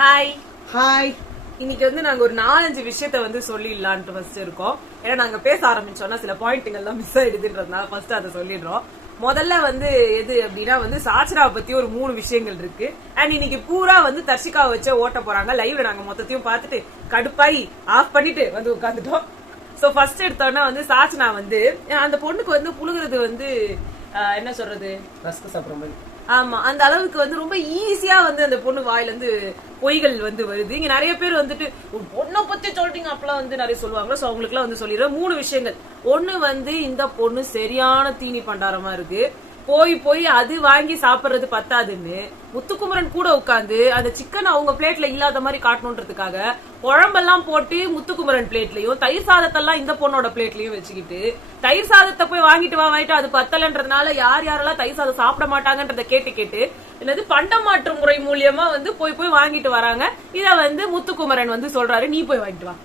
Hi hi. இன்னைக்கு வந்து நாங்க ஒரு 4-5 விஷயத்த வந்து சொல்லிடலான்ட்டு ஃபர்ஸ்ட் இருக்கோம். ஏன்னா நாங்க பேச ஆரம்பிச்சோம்னா சில பாயிண்ட்டுங்கள்லாம் மிஸ் ஆயிடுதுன்றதுனால ஃபர்ஸ்ட் அதை சொல்லிடுறோம். முதல்ல வந்து எது அப்படின்னா வந்து சாச்சனாவை பத்தி ஒரு 3 விஷயங்கள் இருக்கு. அண்ட் இன்னைக்கு பூரா வந்து தர்ஷிகாவை வச்சு ஓட்ட போறாங்க. லைவ்ல நாங்க மொத்தத்தையும் பார்த்துட்டு கடுப்பாயி ஆஃப் பண்ணிட்டு வந்து உட்காந்துட்டோம். சோ ஃபர்ஸ்ட் எடுத்தோம்னா வந்து சாச்சனா வந்து அந்த பொண்ணுக்கு வந்து புழுகுறது வந்து என்ன சொல்றது, ரஸ்க் சாப்பிடுற மாதிரி. ஆமா, அந்த அளவுக்கு வந்து ரொம்ப ஈஸியா வந்து அந்த பொண்ணு வாயில இருந்து பொய்கள் வந்து வருது. இங்க நிறைய பேர் வந்துட்டு பொண்ணை பத்தி சொல்றீங்க அப்பெல்லாம் வந்து நிறைய சொல்லுவாங்க. சோ அவங்களுக்கு எல்லாம் வந்து சொல்லிடுறேன் 3 விஷயங்கள். ஒண்ணு வந்து இந்த பொண்ணு சரியான தீனி பண்டாரமா இருக்கு. போய் அது வாங்கி சாப்பிடுறது பத்தாதுன்னு முத்துக்குமரன் கூட உட்காந்து அந்த சிக்கன் அவங்க பிளேட்ல இல்லாத மாதிரி காட்டணுன்றதுக்காக குழம்பெல்லாம் போட்டு முத்துக்குமரன் பிளேட்லயும் தயிர் சாதத்தெல்லாம் இந்த பொண்ணோட பிளேட்லயும் வச்சுக்கிட்டு தயிர் சாதத்தை போய் வாங்கிட்டு அது பத்தலன்றதுனால யாரெல்லாம் தயிர் சாதம் சாப்பிட மாட்டாங்கன்றத கேட்டு என்னது பண்டமாற்று முறை மூலியமா வந்து போய் வாங்கிட்டு வராங்க. இத வந்து முத்துக்குமரன் வந்து சொல்றாரு, நீ போய் வாங்கிட்டு வா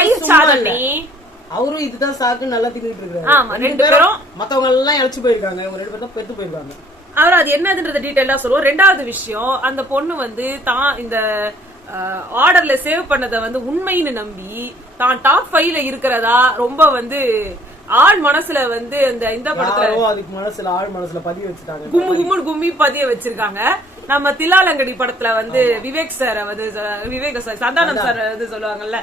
தயிர் சாதம். அவரும் இதுதான் சாக்கு நல்லா தின்னுட்டு இருக்காரு. ஆமா, 2 பேரும் மத்தவங்க எல்லாம் இழைச்சு போயிருக்காங்க, இவங்க 2 பேரும் தான் பெத்து போயிருக்காங்க. அவர் அது என்னதுன்றத டீடைலா சொல்லுவோம். 2வது விஷயம், அந்த பொண்ணு வந்து தான் இந்த ஆர்டர்ல சேவ் பண்ணத வந்து உண்மைன்னு நம்பி தான் டாப் 5ல இருக்கிறதா ரொம்ப வந்து ஆள் மனசுல வந்து இந்த படத்துல அதுக்கு மனசுல ஆள் மனசுல பதிய வச்சுட்டாங்க, கும்மி பதிய வச்சிருக்காங்க. நம்ம தில்லாலங்கடி படத்துல வந்து விவேக் சார் வந்து சந்தானம் சார் வந்து சொல்லுவாங்கல்ல,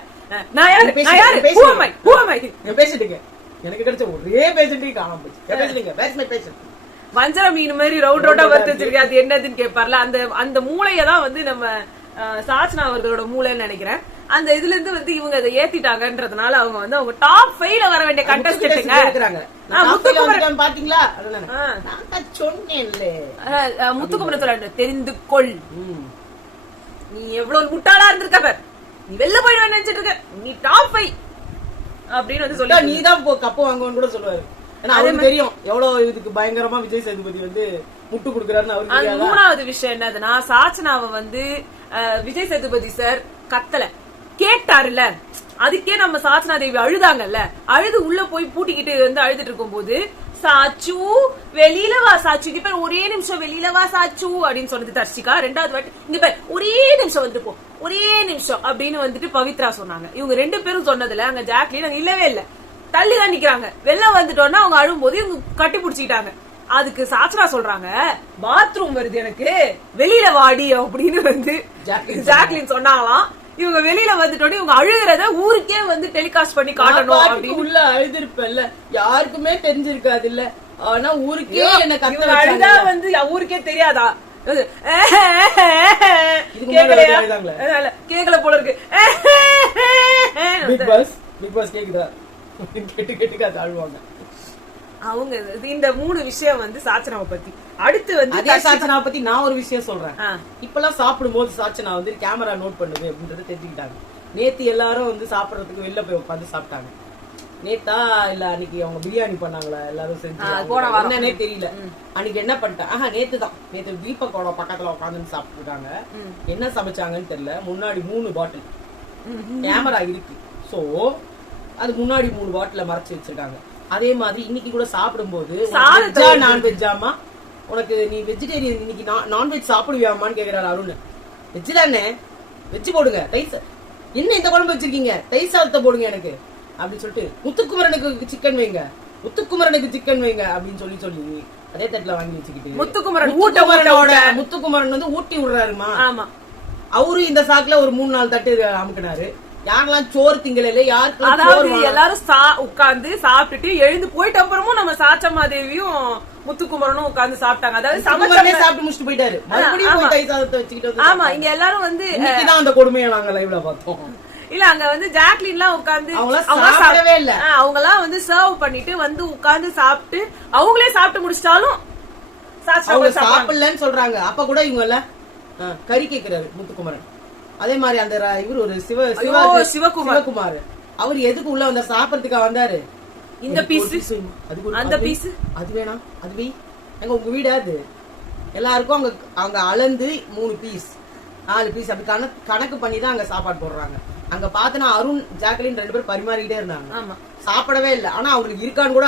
எனக்கு கிடைச்ச ஒரே பேஷண்ட் காணாம போச்சு. வஞ்சர மீன் மாதிரி ரவுண்ட் வறுத்து வச்சிருக்கேன், அது என்னதுன்னு கேட்பார்ல. அந்த மூளையதான் வந்து நம்ம சாச்சனா அவர்களோட மூளைன்னு நினைக்கிறேன். அந்த இதுல இருந்து வந்து இவங்க அதை ஏத்திட்டாங்கன்றதுனால அவங்க வந்து அவங்க டாப் 5ல வர வேண்டிய கண்டஸ்டன்ட்ங்க. முத்துக்குமரன் சொல்ல தெரிந்து கொள், நீ எவ்வளவு முட்டாளா இருந்திருக்க, நீ வெளில போயிடுவேன்னு நினைச்சிட்டு இருக்க, நீ டாப் 5 அப்படின்னு வந்து சொல்லி நீதான் கப்பு வாங்குவோன்னு கூட சொல்லுவாரு. அவருக்கு தெரியும் எவ்வளவு இதுக்கு பயங்கரமா விஜய் சேதுபதி வந்து முட்டு கொடுக்கறாருன்னு அவருக்கு. 3வது விஷயம் என்னதுன்னா, சாச்சனாவை வந்து விஜய் சேதுபதி சார் கத்தல கேட்டாருல்ல, அதுக்கே நம்ம சாச்சனா தேவி அழுதாங்கல்ல, அழுது உள்ள போய் பூட்டிக்கிட்டு வந்து அழுதுட்டு இருக்கும் போது சாச்சு வெளியில வா சாச்சு, இப்ப ஒரே நிமிஷம் வெளியில வா சாச்சு அப்படின்னு சொன்னது தர்ஷிகா. 2வது வாட்டி இங்க பேர் ஒரே நிமிஷம் வந்துட்டு போ, ஒரே நிமிஷம் அப்படின்னு வந்துட்டு பவித்ரா சொன்னாங்க. இவங்க 2 பேரும் சொன்னதுல அங்க ஜாக்லின் அங்க இல்லவே இல்ல, தள்ளிதான் நிக்கிறாங்க. வெளில வந்துட்டோம்னா அவங்க அழும்போது இவங்க கட்டி பிடிச்சிக்கிட்டாங்க. அதுக்கு சாச்சனா சொல்றாங்க, பாத்ரூம் வருது எனக்கு வெளியில வாடி அப்படின்னு வந்து ஜாக்லின் சொன்னாங்களாம். இவங்க வெளியில வந்துட்டோன்னு இவங்க அழுகிறத ஊருக்கே வந்து டெலிகாஸ்ட் பண்ணி காட்டணும் அப்படின்னு. உள்ள அழுதுருப்பல்ல, யாருக்குமே தெரிஞ்சிருக்காது இல்ல, ஆனா ஊருக்கே என்ன அழுதா வந்து ஊருக்கே தெரியாதா, கேக்கல போல இருக்கு. பிக் பாஸ் கேக்குதா கேட்டு அழுவாங்க அவங்க. இந்த 3 விஷயம் வந்து சாச்சனாவை பத்தி. அடுத்து வந்து சாச்சனாவை பத்தி நான் ஒரு விஷயம் சொல்றேன். இப்பெல்லாம் சாப்பிடும் போது சாச்சனா வந்து கேமரா நோட் பண்ணுது அப்படின்றத தெரிஞ்சுக்கிட்டாங்க. நேத்து எல்லாரும் வந்து சாப்பிடறதுக்கு வெளில போய் உட்காந்து சாப்பிட்டாங்க. நேத்தா இல்ல அன்னைக்கு அவங்க பிரியாணி பண்ணாங்களா எல்லாரும் செஞ்சு என்னன்னே தெரியல. அன்னைக்கு என்ன பண்ணிட்டாங்க, நேத்து தீபக்கோட பக்கத்துல உட்காந்து சாப்பிட்டு இருக்காங்க. என்ன சமைச்சாங்கன்னு தெரியல. முன்னாடி 3 பாட்டில் கேமரா இருக்கு. சோ அது முன்னாடி 3 பாட்டில மறைச்சு வச்சிருக்காங்க. அதே மாதிரி இன்னைக்கு கூட சாப்பிடும் போது நான்வெஜ்ஜாமா உனக்கு, நீ வெஜிடேரியன் இன்னைக்கு நான்வெஜ் சாப்பிடுவியாமான்னு கேக்குறாரு அருண். வெஜ் தானே, வெஜ் போடுங்க, தயிர் என்ன இந்த குழம்பு வச்சிருக்கீங்க, தயிர் சாதத்தை போடுங்க எனக்கு அப்படின்னு சொல்லிட்டு முத்துக்குமரனுக்கு சிக்கன் வைங்க அப்படின்னு சொல்லி அதே தட்டுல வாங்கி வச்சுக்கிட்டு முத்துக்குமரன் வந்து ஊட்டி விடுறாருமா. ஆமா, அவரு இந்த சாக்குல ஒரு 3-4 தட்டு அமுக்கினாரு. யாரெல்லாம் சோறு திங்கல, யாருக்கு எல்லாரும் உட்கார்ந்து சாப்பிட்டுட்டு எழுந்து போயிட்டு அப்புறமும் நம்ம சாச்சம்மாதேவியும் முத்துக்குமரனும் உட்கார்ந்து சாப்பிட்டாங்க. அதாவது சாப்பிட்டு முடிச்சுட்டு போயிட்டாரு. மறுபடியும் தயிர் சாதத்தை வச்சுக்கிட்டு. ஆமா, இங்க எல்லாரும் வந்து அந்த கொடுமையை நாங்க லைவ்ல பார்த்தோம். இல்ல அங்க வந்து ஜாக்லின் எல்லாம் உட்கார்ந்து அவங்க எல்லாம் வந்து சர்வ் பண்ணிட்டு வந்து உட்கார்ந்து சாப்பிட்டு அவங்களே சாப்பிட்டு முடிச்சிட்டாலும் சாப்பிடலன்னு சொல்றாங்க. அப்ப கூட இவங்க எல்லாம் கறி கேக்குறாரு முத்துக்குமரன். அதே மாதிரி அந்த இவரு ஒரு சிவகுமார், அவர் எதுக்கு உள்ள வந்த சாப்பிடறதுக்காக வந்தாரு. இந்த பீஸ் அந்த பீஸ் அது வேணாம், அது வை, எங்க உங்க வீடு அது எல்லாருக்கும் அங்க அளந்து 3 பீஸ் 4 பீஸ் அப்படி கணக்கு பண்ணி தான் அங்க சாப்பாடு போடுறாங்க. அங்க பாத்தனா அருண் ஜாக்லின் 2 பேரும் பரிமாறிக்கிட்டே இருந்தாங்க, சாப்பிடவே இல்ல. ஆனா அவங்களுக்கு இருக்கான்னு கூட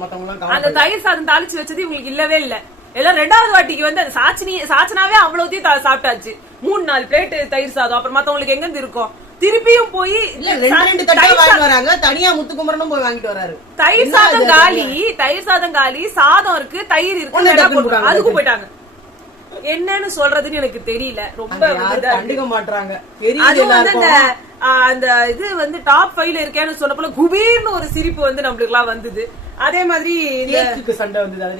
மத்தவங்க எல்லாம் அந்த தயிர் சாதம் தாளிச்சு வச்சது இவங்களுக்கு இல்லவே இல்ல. எல்லாம் 2வது வாட்டிக்கு வந்து அந்த சாச்சனாவே அவ்வளவுத்தையும் சாப்பிட்டாச்சு. 3-4 பிளேட் தயிர் சாதம். அப்புறம் மத்தவங்களுக்கு எங்க இருந்து இருக்கும்? திருப்பியும் போய் 2 தட்டை வாங்கி வராங்க. தனியா முத்துக்குமரனும் போய் வாங்கிட்டு வராரு. தயிர் சாதம் காலி, சாதம் இருக்கு, தயிர் இருக்கு, அதுக்கும் போயிட்டாங்க. என்னன்னு சொல்றதுன்னு எனக்கு தெரியல. ரொம்ப கண்டுக்க மாட்டாங்க. அந்த இது வந்து டாப் 5ல இருக்கேன்னு சொன்னப்பல குபீர்னு ஒரு சிரிப்பு வந்து நம்மளுக்கு எல்லாம் வந்தது. அதே மாதிரி சண்டை வந்தது.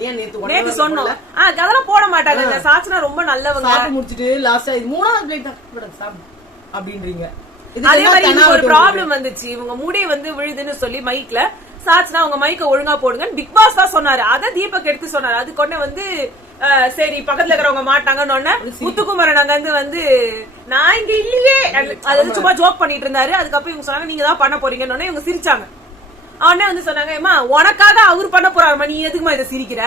நேத்து சொன்னோம் அதெல்லாம் போட மாட்டாங்க. சாச்சனா ரொம்ப நல்லவங்க. முடிச்சிட்டு லாஸ்டா 3வது பிளேட் தான் அப்படின்றீங்க. அதே மாதிரி இது ஒரு ப்ராப்ளம் வந்துச்சு. இவங்க முடி வந்து விழுதுன்னு சொல்லி மைக்ல சாச்சனா அவங்க மைக்க ஒழுங்கா போடுங்க பிக் பாஸ் தான் சொன்னாரு. அத தீபக் எடுத்து சொன்னாரு. அது கொண்டு வந்து சரி பக்கத்துல இருக்கிறவங்க மாட்டாங்கன்னு முத்துக்குமரன் அங்க வந்து நான் இங்க இல்லையே அது சும்மா ஜோக் பண்ணிட்டு இருந்தாரு. அதுக்கப்புறம் இவங்க சொன்னாங்க நீங்க தான் பண்ண போறீங்கன்னு இவங்க சிரிச்சாங்க. அவனே வந்து சொன்னாங்க ஏமா உனக்காக அவரு பண்ண போறாருமா, நீ எதுக்குமா இதை சிரிக்கிற?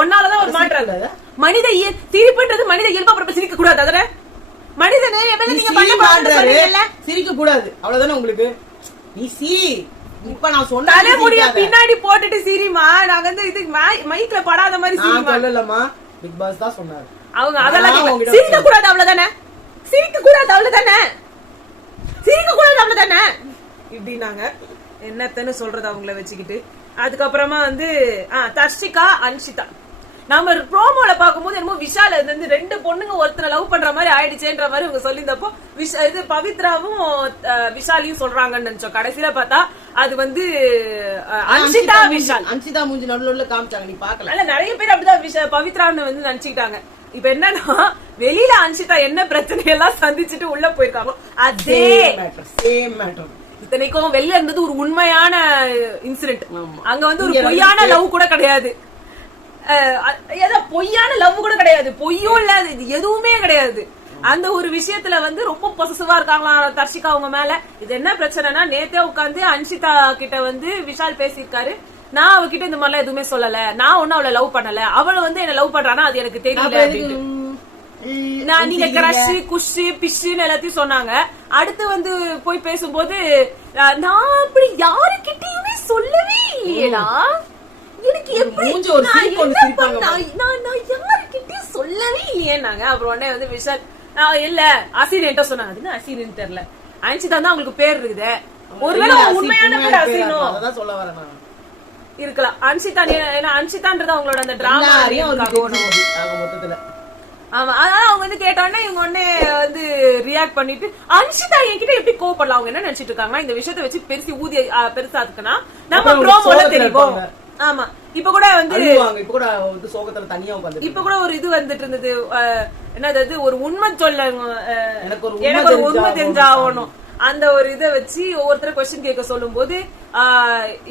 ஒன்னாலதான் ஒரு மாற்றாங்க. மனித சிரிப்புன்றது மனித இயல்பா சிரிக்க கூடாது. அதன மனிதனே சிரிக்க கூடாது அவ்வளவுதானே உங்களுக்கு. நீ சிரி இப்ப நான் சொன்ன தலைமுடிய பின்னாடி போட்டுட்டு சிரிமா. நாங்க வந்து இது மைக்ல படாத மாதிரி சிரிமா சொல்லலமா. பிக் பாஸ் தான் சொன்னாரு. அவங்க அதெல்லாம் சிரிக்க கூடாது அவ்வளவுதானே, சிரிக்க கூடாது அவ்வளவுதானே, சிரிக்க கூடாது அவ்வளவுதானே இப்படின்னாங்க. என்னத்தன்னு சொல்றது அவங்கள வச்சுக்கிட்டு. அதுக்கப்புறமா வந்து தர்ஷிகா அன்ஷிதா நம்ம ப்ரோமோல பாக்கும்போது என்னமோ விஷால இருந்து 2 பொண்ணுங்க ஒருத்தரை லவ் பண்ற மாதிரி ஆயிடுச்சேன்ற மாதிரி இவங்க சொல்லியிருந்தப்போ இது பவித்ராவும் விஷாலையும் சொல்றாங்கன்னு நினைச்சோம். கடைசியில பார்த்தா அது வந்து அன்ஷிதா விஷால். அன்ஷிதா மூஞ்சி நடுவுல காமிச்சாங்க, நீ பாக்கல. இல்ல நிறைய பேர் அப்படிதான் பவித்ரான்னு வந்து நினைச்சுக்கிட்டாங்க. இப்ப என்னன்னா வெளியில அன்ஷிதா என்ன பிரச்சனை எல்லாம் சந்திச்சுட்டு உள்ள போயிருக்காங்க. அதே மேட்டர் இத்தனைக்கும் வெளில இருந்தது ஒரு உண்மையான இன்சிடென்ட். அங்க வந்து ஒரு பொய்யான லவ் கூட கிடையாது. பொய்யான லவ் கூட கிடையாது, பொய்யும் இல்ல, இது எதுவுமே கிடையாது. அந்த ஒரு விஷயத்துல வந்து ரொம்ப பொசசிவா இருக்காங்களா தர்ஷிகா அவங்க மேல. இது என்ன பிரச்சனைனா நேத்தே உட்காந்து அன்ஷிதா கிட்ட வந்து விஷால் பேசியிருக்காரு. நான் அவகிட்ட இந்த மாதிரிலாம் எதுவுமே சொல்லல, நான் ஒன்னும் அவளை லவ் பண்ணல, அவளை வந்து என்ன லவ் பண்றானா அது எனக்கு தெரியல அப்படின்னு. நான் நீங்க கிரஷ் குஷ் பிஷ்னு எல்லாத்தையும் சொன்னாங்க. அடுத்து வந்து போய் பேசும்போது நான் அப்படி யாருக்கிட்டயுமே சொல்லவே இல்லையேடா, எனக்கு எப்படி யாருக்கிட்டயும் சொல்லவே இல்லையேன்னாங்க. அப்புறம் உடனே வந்து விஷால் இல்ல அசீன் சொன்னாங்க. அது அசீன் தெரியல, அன்ஷிதா தான் அவங்களுக்கு பேர் இருக்குது. ஒருவேளை உண்மையான பேர் அசீனோ இருக்கலாம். அன்ஷிதா அன்ஷிதான்றது அவங்களோட அந்த டிராமா மொத்தத்துல. ஆமா அதனால அவங்க வந்து கேட்டோடனே இவங்க உடனே வந்து ரியாக்ட் பண்ணிட்டு அன்ஷிதா என்கிட்ட எப்படி கோவப்படலாம். அவங்க என்ன நினைச்சிட்டு இருக்காங்கன்னா இந்த விஷயத்த வச்சு பெருசா இருக்குன்னா நம்ம ப்ரோமோல தெரியும். ஆமா இப்ப கூட வந்து இப்ப கூட ஒரு இது வந்துட்டு இருந்தது. என்னது ஒரு உண்மை சொல்ல எனக்கு ஒரு உண்மை தெரிஞ்சாகணும். அந்த ஒரு இதை வச்சு ஒவ்வொருத்தர கொஸ்டின் கேட்க சொல்லும் போது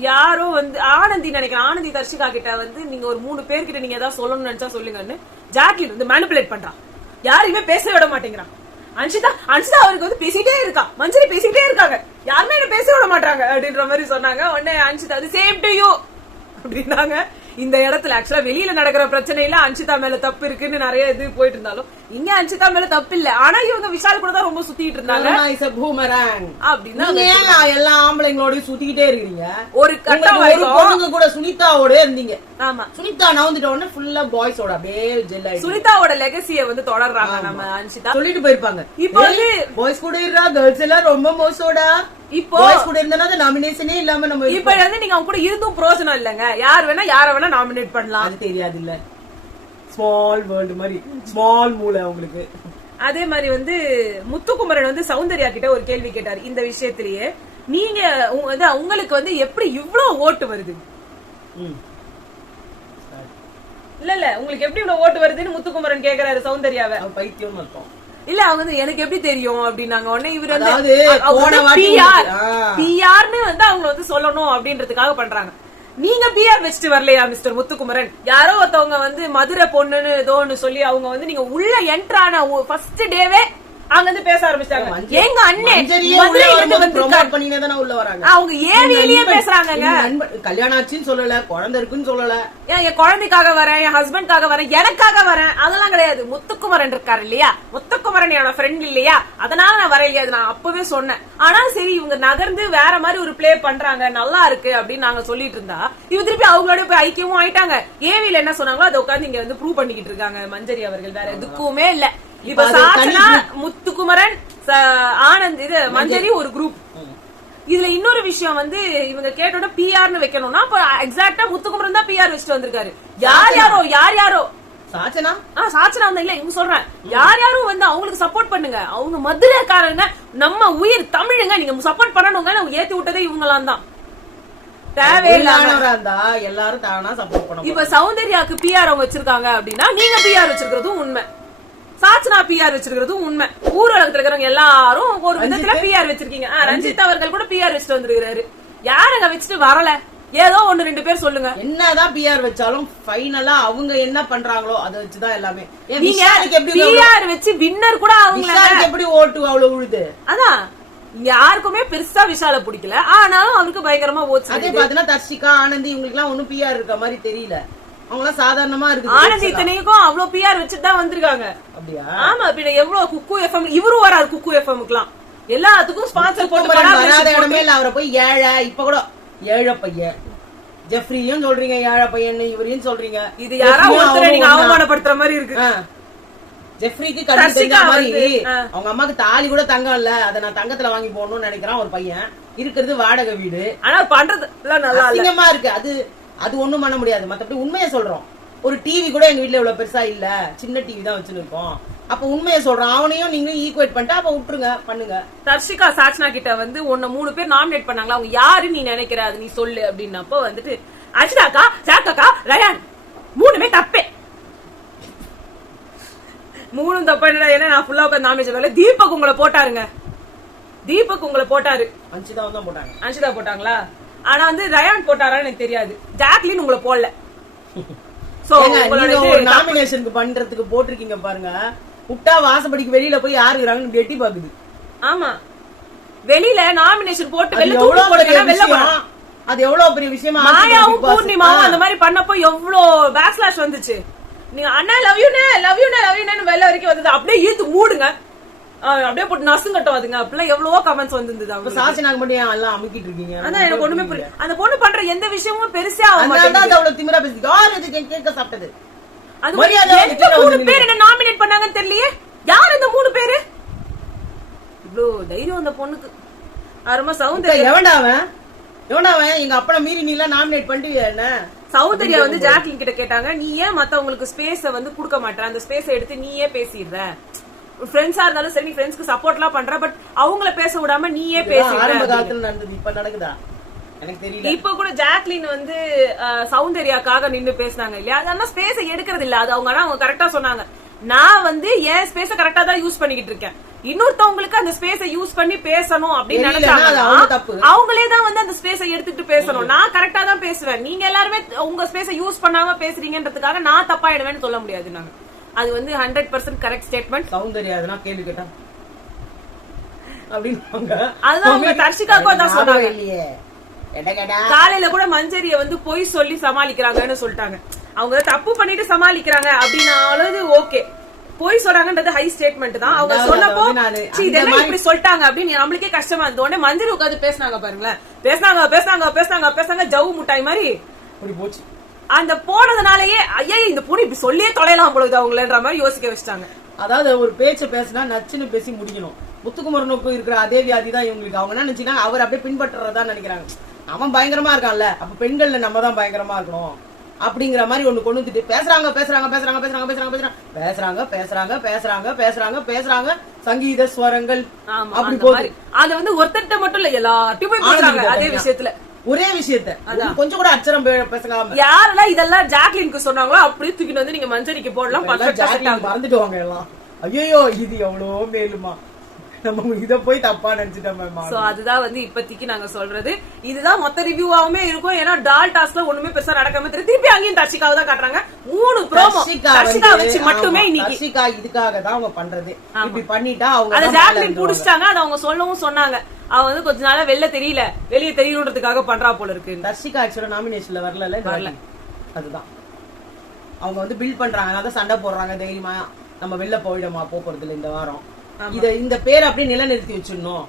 யாரோ வந்து ஆனந்தி நினைக்கிறேன், ஆனந்தி தர்ஷிகா கிட்ட வந்து நீங்க ஒரு 3 பேர்கிட்ட நீங்க ஏதாவது சொல்லணும்னு நினைச்சா சொல்லுங்கன்னு ஜாக்லின் வந்து மேனிபுலேட் பண்றான். யாரையுமே பேச விட மாட்டேங்கிறான். அன்ஷிதா அவருக்கு வந்து பேசிட்டே இருக்கா, மஞ்சரி பேசிட்டே இருக்காங்க, யாருமே என்ன பேச விட மாட்டாங்க அப்படின்ற மாதிரி சொன்னாங்க. உடனே அன்ஷிதா அது சேம் டு யூ அப்படின்னாங்க. இந்த இடத்துல ஆக்சுவலா வெளியில நடக்கிற பிரச்சனையில அன்ஷிதா மேல தப்பு இருக்குன்னு நிறைய இது போயிட்டு இருந்தாலும் இங்க அன்ஷிதா மேல தப்பு இல்ல. ஆனா இவங்க விஷால் கூட தான் ரொம்ப சுத்திட்டு இருந்தாங்க. அப்படின்னா எல்லா ஆம்பளைங்களோடய சுத்திக்கிட்டே இருக்கீங்க. ஒரு கட்டம் கூட சுனிதாவோட இருந்தீங்க. ஆமா சுனிதா நவுந்துட்ட உடனே ஃபுல்லா பாய்ஸோட அப்படியே ஜெல் ஆயிடுச்சு. சுனிதாவோட லெகசிய வந்து தொடர்றாங்க நம்ம அன்ஷிதா சொல்லிட்டு போயிருப்பாங்க. இப்போ வந்து பாய்ஸ் கூட இருக்கா, கேர்ள்ஸ் எல்லாம் ரொம்ப மோசோடா. இப்போ கூட இருந்தா நாமினேஷனே இல்லாம நம்ம இப்ப வந்து நீங்க அவங்க கூட இருந்தும் பிரோஜனம் இல்லங்க. யார் வேணா யார வேணா நாமினேட் பண்ணலாம். அது தெரியாது இல்ல, ஸ்மால் வேர்ல்ட் மாதிரி ஸ்மால் மூளை அவங்களுக்கு. அதே மாதிரி வந்து முத்துக்குமரன் வந்து சௌந்தர்யா கிட்ட ஒரு கேள்வி கேட்டாரு இந்த விஷயத்திலேயே. நீங்க உங்களுக்கு வந்து எப்படி இவ்வளவு ஓட்டு வருது? இல்ல உங்களுக்கு எப்படி இவ்வளவு ஓட்டு வருதுன்னு முத்துக்குமரன் கேக்குறாரு சௌந்தர்யாவை. பைத்தியம் அர்த்தம் இல்ல அவங்க வந்து எனக்கு எப்படி தெரியும் அப்படின்னாங்க. உடனே இவரு வந்து பிஆர்னு வந்து அவங்க வந்து சொல்லணும் அப்படின்றதுக்காக பண்றாங்க. நீங்க பிஆர் வச்சுட்டு வரலையா மிஸ்டர் முத்துக்குமரன்? யாரோ ஒருத்தவங்க வந்து மதுரை பொண்ணுன்னு ஏதோ ஒன்னு சொல்லி அவங்க வந்து நீங்க உள்ள என்ட்ரான ஃபர்ஸ்ட் டேவே அங்க வந்து பேச ஆரம்பிச்சாங்க. எங்க அண்ணன் அவங்க ஏவியிலேயே பேசுறாங்க. கல்யாணம் ஆச்சுன்னு சொல்லல, குழந்தை இருக்குன்னு சொல்லல. என் குழந்தைக்காக வரேன், என் ஹஸ்பண்ட்காக வரேன், எனக்காக வரேன், அதெல்லாம் கிடையாது. முத்துக்குமரன் இருக்காரு இல்லையா, முத்துக்குமரன் என்னோட ஃப்ரெண்ட் இல்லையா, அதனால நான் வர இல்லையா, நான் அப்பவே சொன்னேன். ஆனா சரி இவங்க நகர்ந்து வேற மாதிரி ஒரு பிளே பண்றாங்க, நல்லா இருக்கு அப்படின்னு நாங்க சொல்லிட்டு இருந்தா இவ திருப்பி அவங்களோட போய் ஐக்கியமும் ஆயிட்டாங்க. ஏவில என்ன சொன்னாங்களோ அதை உட்காந்து இங்க வந்து ப்ரூவ் பண்ணிக்கிட்டு இருக்காங்க மஞ்சரி அவர்கள். வேற எதுக்குமே இல்ல. இப்ப சாச்சனா, முத்துக்குமரன், ஆனந்த், இது மஞ்சரி ஒரு குரூப். இதுல இன்னொரு விஷயம் வந்து இவங்க கேட்டோட பிஆர்னு வைக்கணும்னா அப்ப எக்ஸாக்டா முத்துக்குமரன் தான் பிஆர் வச்சுட்டு வந்திருக்காரு. யார் யாரோ சாச்சனா வந்து இல்ல இவங்க சொல்றேன், யார் யாரும் வந்து அவங்களுக்கு சப்போர்ட் பண்ணுங்க. அவங்க மதுரைக்காரங்க, நம்ம உயிர் தமிழுங்க, நீங்க சப்போர்ட் பண்ணணுங்க. ஏத்தி விட்டதே இவங்களாம் தான். தேவையில்லாத எல்லாரும் தானா சப்போர்ட் பண்ணுவாங்க. இப்ப சௌந்தர்யாக்கு பிஆர் அவங்க வச்சிருக்காங்க அப்படின்னா நீங்க பிஆர் வச்சிருக்கிறதும் உண்மை, சாச்சனா பிஆர் வச்சிருக்கிறதும் உண்மை. ஊரகத்துல இருக்கிறவங்க எல்லாரும் ஒரு விதத்துல பிஆர் வச்சிருக்கீங்க. ரஞ்சித் அவர்கள் கூட பிஆர் வச்சுட்டு வந்திருக்காரு. யாருங்க வச்சுட்டு வரல? ஏதோ 1-2 பேர் சொல்லுங்க. என்னதான் பிஆர் வச்சாலும் ஃபைனலா அவங்க என்ன பண்றாங்களோ அதை வச்சுதான் எல்லாமே. நீங்க பிஆர் வச்சு வின்னர் கூட அவங்க எப்படி ஓட்டு அவ்வளவு உழுது? அதான் யாருக்குமே பெருசா விஷால பிடிக்கல, ஆனாலும் அவருக்கு பயங்கரமா ஓட்ஸ். அதே பாத்தீங்கன்னா தர்ஷிகா, ஆனந்தி இவங்களுக்கு எல்லாம் ஒண்ணும் பிஆர் இருக்க மாதிரி தெரியல. அவங்க சாதாரணமா இருக்கு. ஆனந்தி இத்தனைக்கும் அவ்வளவு பிஆர் வச்சுட்டு தான் வந்திருக்காங்க. அப்படியா? ஆமா. பின்ன எவ்வளவு குக்கு எஃப்எம் இவரும் வராரு. குக்கு எஃப்எம்க்குலாம் எல்லாத்துக்கும் ஸ்பான்சர் போட்டு வராத இடமே இல்ல. அவரை போய் ஏழை, இப்ப கூட ஏழை பையன் ஜெஃப்ரியும் சொல்றீங்க, ஏழை பையன் இவரையும் சொல்றீங்க. இது யாரா ஒருத்தரை நீங்க அவமானப்படுத்துற மாதிரி இருக்கு. ஜெஃப்ரிக்கு கடன் தெரிஞ்ச மாதிரி அவங்க அம்மாக்கு தாலி கூட தங்கம் இல்ல, அதை நான் தங்கத்துல வாங்கி போடணும்னு நினைக்கிறான் ஒரு பையன். இருக்கிறது வாடகை வீடு. ஆனா பண்றது நல்லா அசிங்கமா இருக்கு. அது ஒண்ணும் பண்ண முடியாது. மத்தபடி உண்மையை சொல்றோம். ஒரு டிவி கூட எங்க வீட்டுல இவ்வளவு பெருசா இல்ல, சின்ன டிவி தான் வச்சுருக்கோம். அப்ப உண்மையை சொல்றோம். அவனையும் நீங்களும் ஈக்குவேட் பண்ணிட்டு அப்ப விட்டுருங்க, பண்ணுங்க. தர்ஷிகா சாச்சனா கிட்ட வந்து 3 பேர் நாமினேட் பண்ணாங்களா, அவங்க யாரு நீ நினைக்கிற அது நீ சொல்லு அப்படின்னப்போ வந்துட்டு அஜிதாக்கா, சாக்காக்கா, ரயான் 3மே தப்பே. 3 தப்பு. ஏன்னா நான் ஃபுல்லா உட்காந்து நாமினேட் பண்ணல. தீபக் உங்களை போட்டாருங்க. தீபக் உங்களை போட்டாரு. அஞ்சிதா போட்டாங்களா? ஆனா வந்து ரயான் போட்டாரான்னு எனக்கு தெரியாது. ஜாக்லின் உங்களை போடல. நாமினேஷனுக்கு பண்றதுக்கு போட்டிருக்கீங்க பாருங்க. புட்டா வாசப்படிக்கு வெளியில போய் யாரு இருக்காங்கன்னு எட்டி பாக்குது. ஆமா, வெளியில நாமினேஷன் போட்டு அது எவ்வளவு பெரிய விஷயமா. மாயாவும் பூர்ணிமாவும் அந்த மாதிரி பண்ணப்போ எவ்வளவு பேக்ஸ்லாஷ் வந்துச்சு. நீங்க அண்ணா லவ் யூ வெளில வரைக்கும் வந்தது. அப்படியே ஈத்து மூடுங்க, அப்படியே போட்டு நசுங்கட்டும் அதுங்க அப்படிலாம் எவ்வளவோ கமெண்ட்ஸ் வந்திருந்தது. சாச்சனாக்கு மட்டும் எல்லாம் அமுக்கிட்டு இருக்கீங்க. அதான் எனக்கு ஒண்ணுமே புரியல. அந்த பொண்ணு பண்ற எந்த விஷயமும் பெருசா அவ்வளவு திமிரா பேசிட்டு கேட்க சாப்பிட்டது. அது 3 பேர் என்ன நாமினேட் பண்ணாங்கன்னு தெரியலையே. யார் இந்த 3 பேரு? இவ்ளோ தைரியம் அந்த பொண்ணுக்கு. அருமா சௌந்தர்யா எவனாவன் எங்க அப்பனை மீறி நீ எல்லாம் நாமினேட் பண்ணிட்டு என்ன? சௌந்தர்யா வந்து ஜாக்லின் கிட்ட கேட்டாங்க, நீ ஏன் மத்தவங்களுக்கு ஸ்பேஸ வந்து கொடுக்க மாட்டேற, அந்த ஸ்பேஸ எடுத்து நீயே பேசிடுற. ஃப்ரெண்ட்ஸா இருந்தாலும் சரி, நீ ஃப்ரெண்ட்ஸ்க்கு சப்போர்ட் எல்லாம் பண்ற, பட் அவங்கள பேச விடாம நீயே பேசுற. இப்ப நடக்குதா எனக்கு தெரியல. இப்ப கூட ஜாக்லின் வந்து சௌந்தர்யாக்காக நின்னு பேசினாங்க இல்லையா, அதனால ஸ்பேஸ எடுக்கிறது இல்ல. அது அவங்க கரெக்டா சொன்னாங்க. நான் வந்து என் ஸ்பேஸ கரெக்டா தான் யூஸ் பண்ணிக்கிட்டு இருக்கேன். இன்னொருத்தவங்களுக்கு அந்த ஸ்பேஸ யூஸ் பண்ணி பேசணும் அப்படின்னு நினைச்சாங்க. அவங்களே தான் வந்து அந்த ஸ்பேஸ எடுத்துட்டு பேசணும். நான் கரெக்டா தான் பேசுவேன். நீங்க எல்லாருமே உங்க ஸ்பேஸ யூஸ் பண்ணாம பேசுறீங்கன்றதுக்காக நான் தப்பாயிடுவேன்னு சொல்ல முடியாது. நாங்க அது வந்து 100% கரெக்ட் ஸ்டேட்மெண்ட். சௌந்தர்யா அதனா கேள்வி கேட்டா அப்படிங்க. அதுதான் அவங்க தர்ஷிகாக்கோ தான் சொன்னாங்க இல்லையே. காலையில கூட மஞ்சரிய வந்து பொய் சொல்லி சமாளிக்கிறாங்கன்னு சொல்லிட்டாங்க. அவங்க தப்பு பண்ணிட்டு சமாளிக்கிறாங்க அப்படின்னாலும் ஓகே. பொய் சொல்றாங்கன்றது ஹை ஸ்டேட்மெண்ட் தான். அவங்க சொன்னப்போ இதெல்லாம் இப்படி சொல்லிட்டாங்க அப்படின்னு நம்மளுக்கே கஷ்டமா இருந்த உடனே மஞ்சரி உட்காந்து பேசினாங்க பாருங்களேன். பேசினாங்க ஜவு முட்டாய் மாதிரி போச்சு. அந்த போனதுனாலயே ஐயா இந்த பொண்ணு இப்படி சொல்லியே தொலைலாம் பொழுது அவங்களன்ற மாதிரி யோசிக்க வச்சுட்டாங்க. அதாவது ஒரு பேச்ச பேசினா நச்சுன்னு பேசி முடிக்கணும். முத்துக்குமரனுக்கு இருக்கிற அதே வியாதி தான் இவங்களுக்கு. அவங்க என்ன நினைச்சுன்னா அவர் அப்படியே பின்பற்றதா நினைக்கிறாங்க. அவன் பயங்கரமா இருக்கான்ல, அப்ப பெண்கள்ல நம்ம தான் பயங்கரமா இருக்கணும் அப்படிங்கிற மாதிரி ஒண்ணு கொண்டு வந்துட்டு பேசுறாங்க. சங்கீத ஸ்வரங்கள் அப்படி போகுது. அது வந்து ஒருத்தட்ட மட்டும் இல்ல, எல்லாத்தையும் பேசுறாங்க அதே விஷயத்துல. ஒரே விஷயத்த கொஞ்சம் கூட அச்சரம் பேசலாம். யாரெல்லாம் இதெல்லாம் ஜாக்லினுக்கு சொன்னாங்களோ அப்படியே தூக்கிட்டு வந்து நீங்க மஞ்சரிக்கு போடலாம். மறந்துட்டு வாங்க எல்லாம். ஐயோ இது எவ்வளவு மேலுமா, நம்ம இத போய் தப்பா நினைச்சிட்டோம். அதுதான் வந்து இப்பத்திக்கு நாங்க சொல்றது. இதுதான் மொத்த ரிவ்யூவாவுமே இருக்கும். ஏன்னா டால் டாஸ்க்ல ஒண்ணுமே பெருசா நடக்காம திருப்பி அங்கேயும் தர்ஷிகாவை தான் காட்டுறாங்க. 3 ப்ரோமோ தர்ஷிகா வச்சு மட்டுமே இன்னைக்கு. தர்ஷிகா இதுக்காக தான் அவங்க பண்றது. இப்படி பண்ணிட்டா அவங்க அத ஜாக்லின் புடிச்சிட்டாங்க. அத அவங்க சொல்லவும் சொன்னாங்க. அவ வந்து கொஞ்ச நாளா வெளியே தெரியணுன்றதுக்காக பண்றா போல இருக்கு. தர்ஷிகா ஆக்சுவலா நாமினேஷன்ல வரல. அதுதான் அவங்க வந்து பில்ட் பண்றாங்க. அதான் சண்டை போடுறாங்க தைரியமா. நம்ம வெளில போயிடுமா போறது இல்ல இந்த வாரம். இந்த பேர் அப்படியே நிலைநிறுத்தி வச்சிடணும்.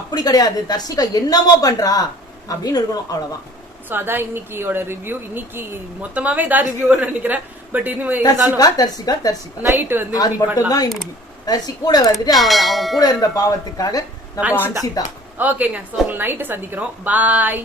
அப்படி கிடையாது. தர்ஷிகா என்னமோ பண்றா அப்படின்னு இருக்கணும். அவ்வளவுதான். சோ அதான் இன்னைக்கியோட ரிவ்யூ. இன்னைக்கு மொத்தமாவே இதான் ரிவ்யூ நினைக்கிறேன். பட் தர்ஷிகா நைட் வந்து அது மட்டும் தான் இன்னைக்கு. தர்ஷி கூட வந்துட்டு அவன் கூட இருந்த பாவத்துக்காக நம்ம அன்சிதா. ஓகேங்க. சோ உங்களை நைட்டு சந்திக்கிறோம். பாய்.